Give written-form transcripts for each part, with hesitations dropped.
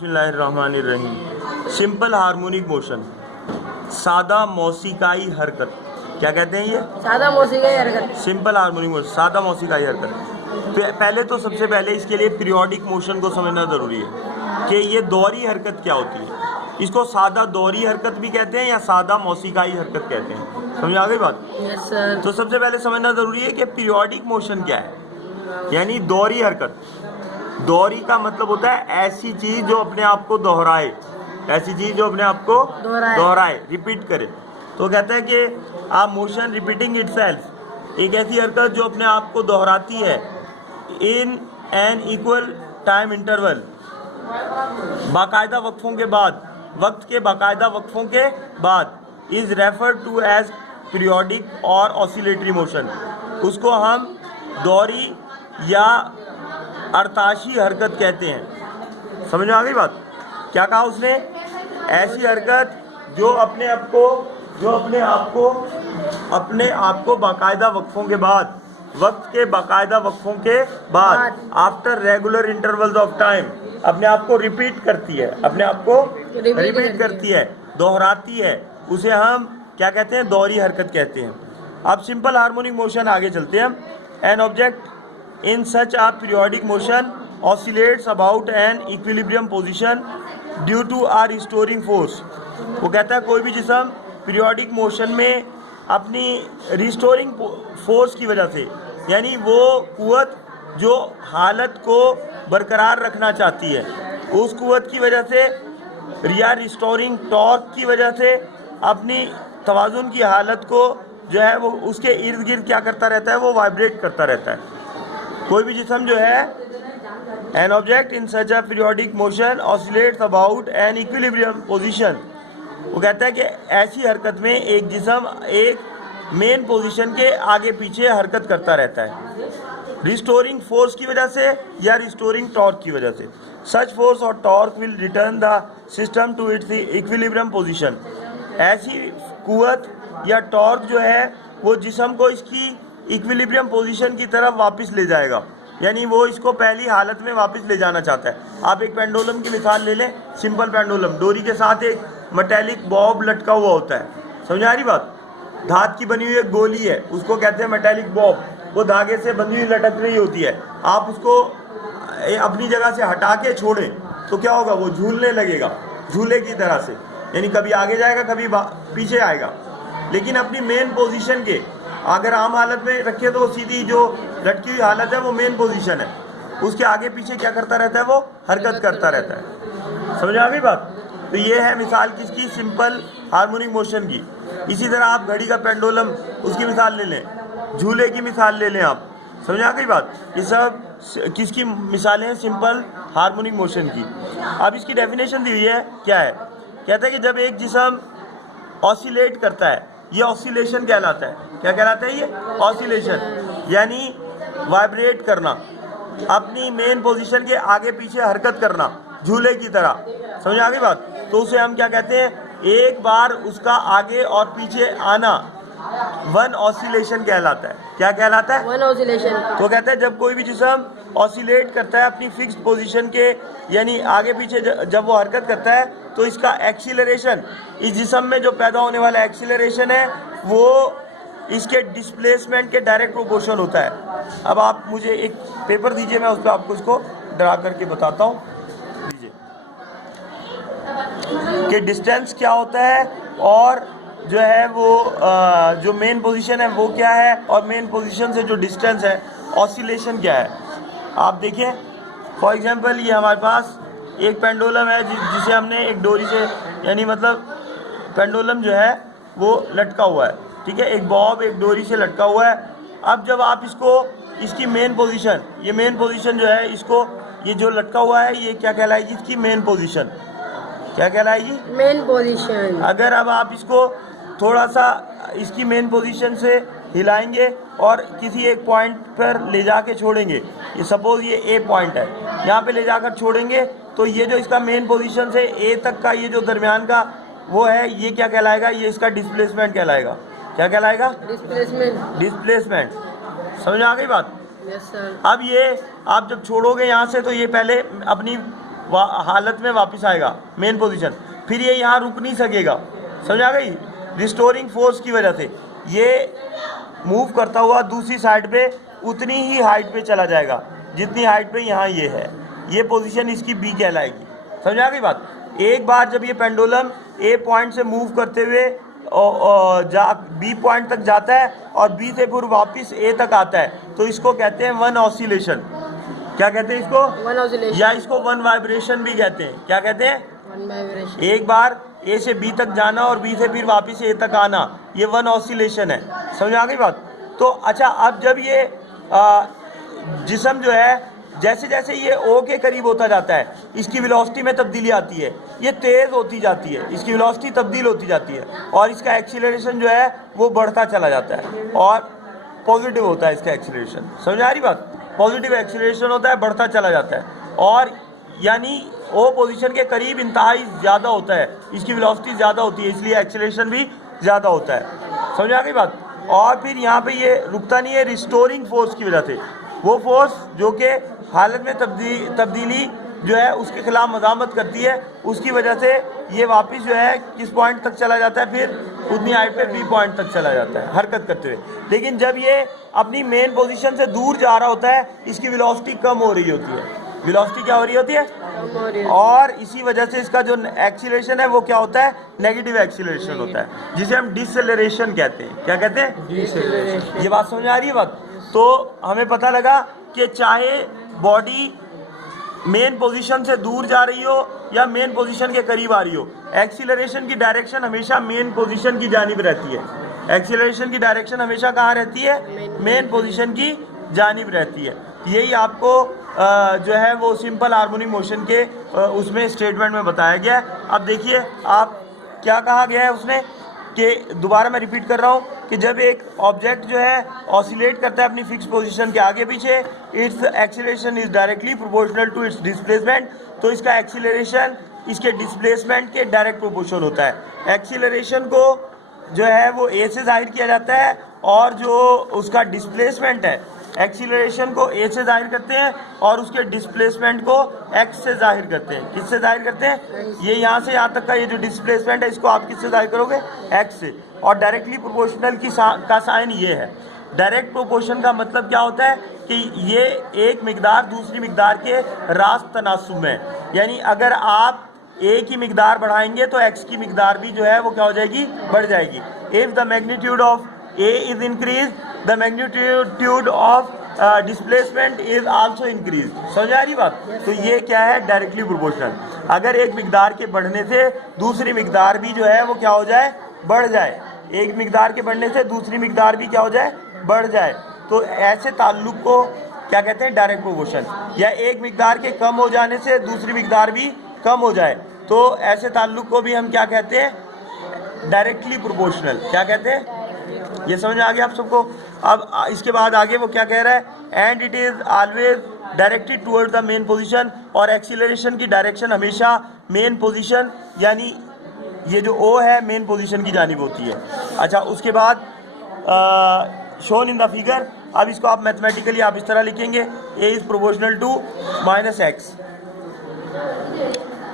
बिस्मिल्लाहिर्रहमानिर्रहीम। Simple harmonic motion, सादा मौसीकाई हरकत, क्या कहते हैं ये? सादा मौसीकाई हरकत। सिंपल हार्मोनिक मोशन, सादा मौसीकाई हरकत। पहले तो सबसे पहले इसके लिए पीरियोडिक मोशन को समझना ज़रूरी है कि ये दोहरी हरकत क्या होती है। इसको सादा दोहरी हरकत भी कहते हैं या सादा मौसीकाई हरकत कहते हैं। समझ आ गई बात? Yes sir. तो सबसे पहले समझना ज़रूरी है कि पीरियोडिक मोशन क्या है, यानी दोहरी हरकत। दोहरी का मतलब होता है ऐसी चीज जो अपने आप को दोहराए, ऐसी चीज जो अपने आप को दोहराए, रिपीट करे। तो कहते हैं कि आ मोशन रिपीटिंग इटसेल्फ, एक ऐसी हरकत जो अपने आप को दोहराती है in an equal time interval, बाकायदा वक्फों के बाद, वक्त के बाकायदा वक्फों के बाद, is referred to as periodic और ऑसिलेटरी मोशन। उसको हम दोहरी या अर्ताशी हरकत कहते हैं। समझ में आ गई बात? क्या कहा उसने? ऐसी हरकत जो अपने आप को बाकायदा वक्फों के बाद, वक्त के बाकायदा वक्फों के बाद, after regular intervals of time, अपने आप को रिपीट करती है, अपने आप को रिपीट करती है, दोहराती है। उसे हम क्या कहते हैं? दोहरी हरकत कहते हैं। अब सिंपल हार्मोनिक मोशन आगे चलते हैं हम। An object in such a periodic motion oscillates about an equilibrium position due to a restoring force। वो कहता है कोई भी जिस्म पीरियोडिक मोशन में अपनी रिस्टोरिंग फोर्स की वजह से, यानी वो कुव्वत जो हालत को बरकरार रखना चाहती है, उस कुव्वत की वजह से या रिस्टोरिंग टॉर्क की वजह से अपनी तवाजुन की हालत को जो है वो उसके इर्द गिर्द क्या करता रहता है? वो वाइब्रेट करता रहता है। कोई भी जिस्म जो है, an object in such a periodic motion oscillates about an equilibrium position. वो कहता है कि ऐसी हरकत में एक जिस्म एक मेन पोजीशन के आगे पीछे हरकत करता रहता है, रिस्टोरिंग फोर्स की वजह से या रिस्टोरिंग टॉर्क की वजह से। सच फोर्स और torque will return the system to its equilibrium position. ऐसी कुव्वत या टॉर्क जो है वो जिस्म को इसकी इक्विलिब्रियम पोजीशन की तरफ वापस ले जाएगा, यानी वो इसको पहली हालत में वापस ले जाना चाहता है। आप एक पेंडुलम की मिसाल ले लें, सिंपल पेंडुलम, डोरी के साथ एक मेटेलिक बॉब लटका हुआ होता है। समझ आ रही बात? धात की बनी हुई एक गोली है, उसको कहते हैं मेटेलिक बॉब। वो धागे से बंधी हुई लटक रही होती है। आप उसको अपनी जगह से हटा के छोड़ें तो क्या होगा? वो झूलने लगेगा, झूले की तरह से, यानी कभी आगे जाएगा कभी पीछे आएगा। लेकिन अपनी मेन पोजीशन के अगर आम हालत में रखे तो सीधी जो लटकी हुई हालत है वो मेन पोजीशन है, उसके आगे पीछे क्या करता रहता है? वो हरकत करता रहता है। समझ आ गई बात? तो ये है मिसाल किसकी? सिंपल हार्मोनिक मोशन की। इसी तरह आप घड़ी का पेंडुलम, उसकी मिसाल ले लें, झूले की मिसाल ले लें आप। समझ आ गई बात? ये सब किसकी मिसालें हैं? सिंपल हार्मोनिक मोशन की। अब इसकी डेफिनेशन दी हुई है, क्या है? कहता है कि जब एक जिस्म ऑसिलेट करता है, ये ऑसिलेशन कहलाता है। क्या कहलाता है ये? ऑसिलेशन, यानी वाइब्रेट करना, अपनी मेन पोजीशन के आगे पीछे हरकत करना, झूले की तरह। समझ आ गई बात? तो उसे हम क्या कहते हैं? एक बार उसका आगे और पीछे आना वन ऑसिलेशन कहलाता है। क्या कहलाता है? One oscillation. तो कहता है जब कोई भी जिस्म ऑसिलेट करता है अपनी फिक्स पोजीशन के, यानी आगे पीछे जब वो हरकत करता है, तो इसका एक्सीलरेशन, इस जिस्म में जो पैदा होने वाला एक्सीलरेशन है वो इसके डिस्प्लेसमेंट के डायरेक्ट प्रोपोर्शन होता है। अब आप मुझे एक पेपर दीजिए, मैं उस पर आपको इसको ड्रा करके बताता हूँ। दीजिए कि डिस्टेंस क्या होता है और जो है वो जो मेन पोजीशन है वो क्या है, और मेन पोजीशन से जो डिस्टेंस है ऑसिलेशन क्या है। आप देखिए, फॉर एग्जांपल ये हमारे पास एक पेंडुलम है जिसे हमने एक डोरी से, यानी मतलब पेंडुलम जो है वो लटका हुआ है, ठीक है, एक बॉब एक डोरी से लटका हुआ है। अब जब आप इसको, इसकी मेन पोजीशन, ये मेन पोजीशन जो है, इसको ये जो लटका हुआ है ये क्या कहलाएगी? इसकी मेन पोजीशन। क्या कहलाएगी? Mean position. अगर अब आप इसको थोड़ा सा इसकी मेन पोजीशन से हिलाएंगे और किसी एक पॉइंट पर ले जाके छोड़ेंगे, ये सपोज ये ए पॉइंट है, यहाँ पे ले जाकर छोड़ेंगे, तो ये जो इसका मेन पोजीशन से ए तक का ये जो दरमियान का वो है, ये क्या कहलाएगा? ये इसका डिस्प्लेसमेंट कहलाएगा। क्या कहलाएगा? डिस्प्लेसमेंट। डिस्प्लेसमेंट। समझ आ गई बात? Yes sir. अब ये आप जब छोड़ोगे यहाँ से, तो ये पहले अपनी हालत में वापस आएगा, मेन पोजीशन। फिर ये यहाँ रुक नहीं सकेगा, समझ आ गई? रिस्टोरिंग फोर्स की वजह से ये मूव करता हुआ दूसरी साइड पे उतनी ही हाइट पे चला जाएगा जितनी हाइट पे यहाँ ये है। ये पोजीशन इसकी बी कहलाएगी। समझ आ गई बात? एक बार जब ये पेंडुलम ए पॉइंट से मूव करते हुए बी पॉइंट तक जाता है और बी से फिर वापस ए तक आता है तो इसको कहते हैं वन ऑसिलेशन। क्या कहते हैं इसको? वन ऑसिलेशन, या इसको वन वाइब्रेशन भी कहते हैं। क्या कहते हैं? One vibration. एक बार ए से बी तक जाना और बी से फिर वापस ए तक आना, ये वन ऑसिलेशन है। समझ आ गई बात? तो अच्छा, अब जब ये जिस्म जो है जैसे जैसे ये ओ के करीब होता जाता है इसकी वेलोसिटी में तब्दीली आती है, ये तेज़ होती जाती है, इसकी वेलोसिटी तब्दील होती जाती है और इसका एक्सीलरेशन जो है वो बढ़ता चला जाता है और पॉजिटिव होता है इसका एक्सीलरेशन। समझ आ रही बात? पॉजिटिव एक्सीलरेशन होता है, बढ़ता चला जाता है और यानी ओ पोजीशन के करीब इंतहाई ज़्यादा होता है, इसकी वेलोसिटी ज़्यादा होती है, इसलिए एक्सीलरेशन भी ज़्यादा होता है। समझ आ गई बात? और फिर यहाँ पे ये रुकता नहीं है रिस्टोरिंग फोर्स की वजह से। वो फोर्स जो कि हालत में तब्दीली जो है उसके खिलाफ मज़ामत करती है, उसकी वजह से ये वापस जो है किस पॉइंट तक चला जाता है, फिर उतनी हाइट पे बी पॉइंट तक चला जाता है हरकत करते हुए। लेकिन जब ये अपनी मेन पोजीशन से दूर जा रहा होता है इसकी वेलोसिटी कम हो रही होती है। वेलोसिटी क्या हो रही होती है? और इसी वजह से इसका जो एक्सीलरेशन है वो क्या होता है? नेगेटिव एक्सीलरेशन होता है, जिसे हम डिसेलरेशन कहते हैं। क्या कहते हैं? डिसेलरेशन। ये बात समझ आ रही है बात? तो हमें पता लगा कि चाहे बॉडी मेन पोजीशन से दूर जा रही हो या मेन पोजीशन के करीब आ रही हो, एक्सीलरेशन की डायरेक्शन हमेशा मेन पोजीशन की जानिब रहती है। एक्सीलरेशन की डायरेक्शन हमेशा कहाँ रहती है? मेन पोजीशन की जानिब रहती है। यही आपको जो है वो सिंपल हार्मोनिक मोशन के उसमें स्टेटमेंट में बताया गया है। अब देखिए आप क्या कहा गया है उसने, कि दोबारा मैं रिपीट कर रहा हूँ कि जब एक ऑब्जेक्ट जो है ऑसिलेट करता है अपनी फिक्स पोजीशन के आगे पीछे, its acceleration is directly proportional to its displacement. तो इसका एक्सीलरेशन इसके डिस्प्लेसमेंट के डायरेक्ट प्रोपोर्शनल होता है। एक्सीलरेशन को जो है वो ए से जाहिर किया जाता है और जो उसका डिस्प्लेसमेंट है एक्सीलरेशन को ए से जाहिर करते हैं और उसके डिस्प्लेसमेंट को एक्स से जाहिर करते हैं। किससे जाहिर करते हैं? ये यहाँ से यहाँ तक का ये जो डिस्प्लेसमेंट है इसको आप किससे जाहिर करोगे? एक्स से। और डायरेक्टली प्रोपोर्शनल का साइन ये है। डायरेक्ट प्रोपोर्शन का मतलब क्या होता है कि ये एक मिकदार दूसरी मिकदार के रास्त तनासुब में, यानी अगर आप ए की मिकदार बढ़ाएंगे तो एक्स की मिकदार भी जो है वो क्या हो जाएगी? बढ़ जाएगी। If the magnitude of A is increase the magnitude of displacement is also increase. समझ आ रही बात? तो ये क्या है? Directly proportional. अगर एक मिकदार के बढ़ने से दूसरी मिकदार भी जो है वो क्या हो जाए? बढ़ जाए। एक मिकदार के बढ़ने से दूसरी मिकदार भी क्या हो जाए? बढ़ जाए। तो ऐसे ताल्लुक को क्या कहते हैं? Direct proportion. या एक मिकदार के कम हो जाने से दूसरी मिकदार भी कम हो जाए तो ऐसे ताल्लुक को भी हम क्या कहते हैं? Directly proportional. क्या कहते हैं? ये समझ आ गया आप सबको? अब इसके बाद आगे वो क्या कह रहा है? And it is always directed toward the main position. और एक्सीलरेशन की डायरेक्शन हमेशा मेन पोजीशन यानी ये जो ओ है मेन पोजीशन की जानिब होती है। अच्छा, उसके बाद शोन इन द फिगर। अब इसको आप मैथमेटिकली आप इस तरह लिखेंगे, a is proportional to minus x.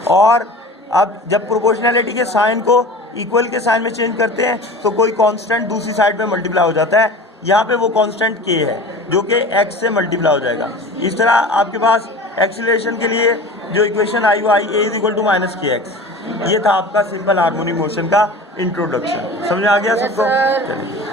और अब जब प्रोपोर्शनैलिटी के साइन को इक्वल के साइन में चेंज करते हैं तो कोई कांस्टेंट दूसरी साइड पे मल्टीप्लाई हो जाता है। यहाँ पे वो कांस्टेंट के है जो कि एक्स से मल्टीप्लाई हो जाएगा। इस तरह आपके पास एक्सीलरेशन के लिए जो इक्वेशन आई वो आई ए इज इक्वल टू माइनस के एक्स। ये था आपका सिंपल हार्मोनिक मोशन का इंट्रोडक्शन। समझ आ गया सबको? चलिए।